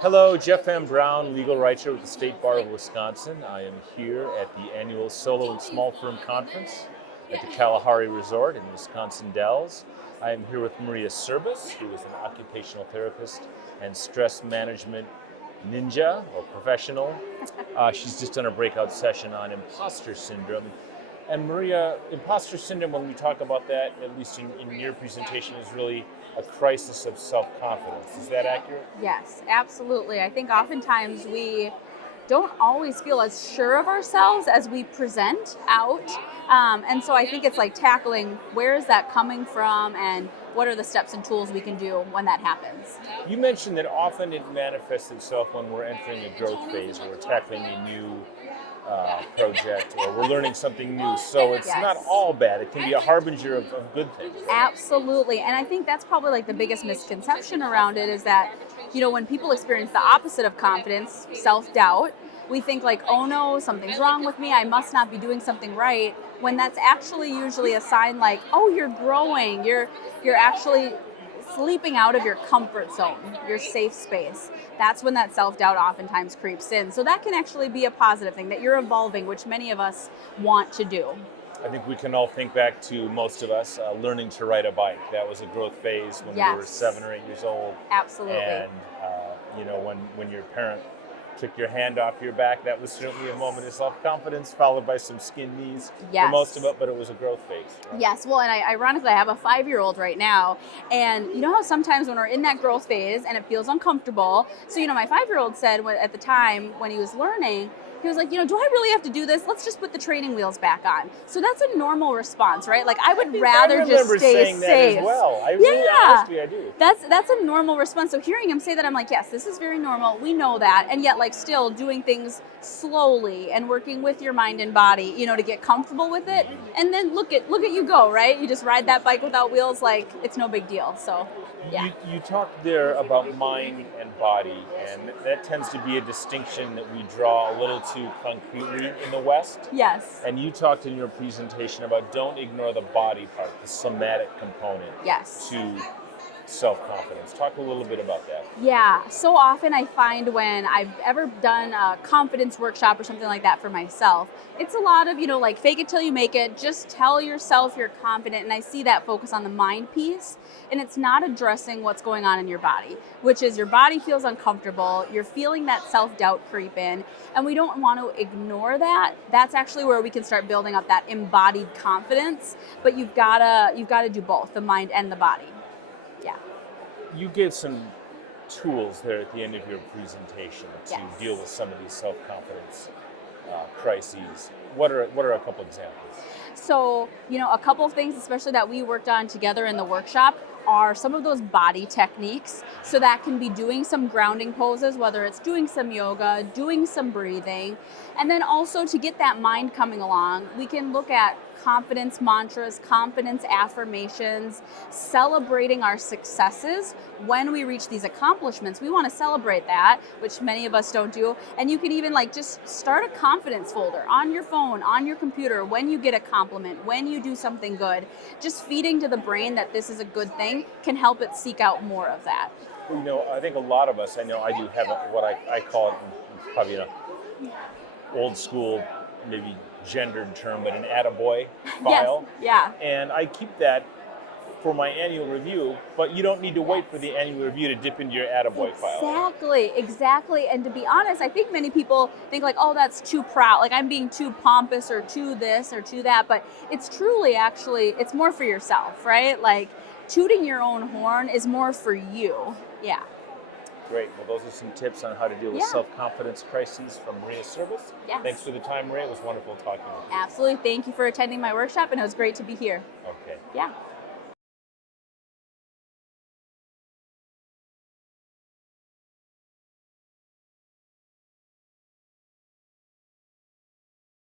Hello, Jeff M. Brown, legal writer with the State Bar of Wisconsin. I am here at the annual Solo and Small Firm Conference at the Kalahari Resort in Wisconsin Dells. I am here with Maria Serbus, who is an occupational therapist and stress management ninja or professional. She's just done a breakout session on imposter syndrome. And Maria, imposter syndrome, when we talk about that, at least in your presentation, is really a crisis of self-confidence. Is that accurate? Yes, absolutely. I think oftentimes we don't always feel as sure of ourselves as we present out. And so I think it's like tackling where is that coming from and what are the steps and tools we can do when that happens. You mentioned that often it manifests itself when we're entering a growth phase, or we're tackling a new project, or we're learning something new. So it's not all bad. It can be a harbinger of good things. Absolutely. And I think that's probably like the biggest misconception around it is that, when people experience the opposite of confidence, self-doubt, we think like, oh no, something's wrong with me. I must not be doing something right. When that's actually usually a sign like, oh, you're growing. You're actually sleeping out of your comfort zone, your safe space. That's when that self-doubt oftentimes creeps in. So that can actually be a positive thing, that you're evolving, which many of us want to do. I think we can all think back to most of us learning to ride a bike. That was a growth phase when we were 7 or 8 years old. Absolutely. And when your parent took your hand off your back, that was certainly a moment of self-confidence, followed by some skinned knees for most of it, but it was a growth phase. Right? Yes, well, and ironically, I have a 5-year-old right now, and you know how sometimes when we're in that growth phase and it feels uncomfortable, so my 5-year-old said at the time when he was learning, he was like, do I really have to do this? Let's just put the training wheels back on. So that's a normal response, right? Like I would rather just stay saying safe. That as well. Honestly, I do. That's a normal response. So hearing him say that, I'm like, yes, this is very normal. We know that, and yet like still doing things slowly and working with your mind and body, to get comfortable with it. And then look at you go, right? You just ride that bike without wheels, like it's no big deal. So. Yeah. You talked there about mind and body, and that tends to be a distinction that we draw a little too concretely in the West. Yes. And you talked in your presentation about don't ignore the body part, the somatic component to self-confidence. Talk a little bit about that. Yeah, so often I find when I've ever done a confidence workshop or something like that for myself, it's a lot of, like fake it till you make it, just tell yourself you're confident, and I see that focus on the mind piece, and it's not addressing what's going on in your body, which is your body feels uncomfortable, you're feeling that self-doubt creep in, and we don't want to ignore that. That's actually where we can start building up that embodied confidence, but you've gotta do both, the mind and the body. Yeah. You gave some tools there at the end of your presentation to deal with some of these self-confidence crises. What are a couple examples? So, a couple of things, especially that we worked on together in the workshop, are some of those body techniques. So that can be doing some grounding poses, whether it's doing some yoga, doing some breathing. And then also to get that mind coming along, we can look at confidence mantras, confidence affirmations, celebrating our successes. When we reach these accomplishments, we want to celebrate that, which many of us don't do. And you can even just start a confidence folder on your phone, on your computer, when you get a compliment, when you do something good. Just feeding to the brain that this is a good thing can help it seek out more of that. I think a lot of us, I know I do have what I call it, probably an old school, maybe gendered term, but an attaboy file. Yes. Yeah. And I keep that for my annual review, but you don't need to wait for the annual review to dip into your attaboy file. Exactly. And to be honest, I think many people think like, oh, that's too proud. Like I'm being too pompous or too this or too that, but it's truly actually, it's more for yourself, right? Like tooting your own horn is more for you. Yeah. Great. Well, those are some tips on how to deal with self-confidence crises from Maria Serbus. Yes. Thanks for the time, Maria. It was wonderful talking with you. Absolutely. Thank you for attending my workshop, and it was great to be here. Okay. Yeah.